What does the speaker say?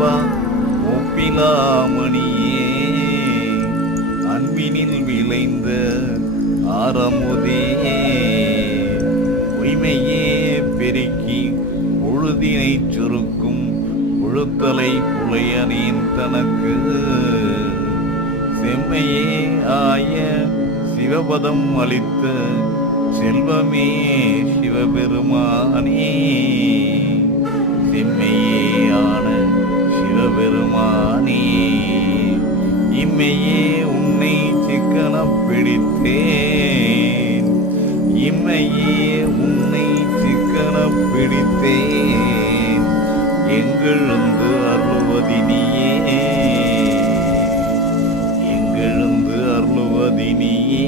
அப்பா ஒப்பிலாமணியே, அன்பினில் விளைந்த ஆரமுதே, உய்மையே பெருக்கி பொழுதினை சுருக்கும் புழுத்தலை புலையனேன் தனக்கு, செம்மையே ஆய சிவபதம் அளித்த செல்வமே சிவபெருமானே, செம்மையே ஆன சிவபெருமானே, இம்மையே உன்னை சிக்கனப் பிடித்தேன், இம்மையே உன்னை சிக்கனப் பிடித்தேன், எங்கெழுந்து அருள்வதினியே, எங்கெழுந்து அருள்வதினியே.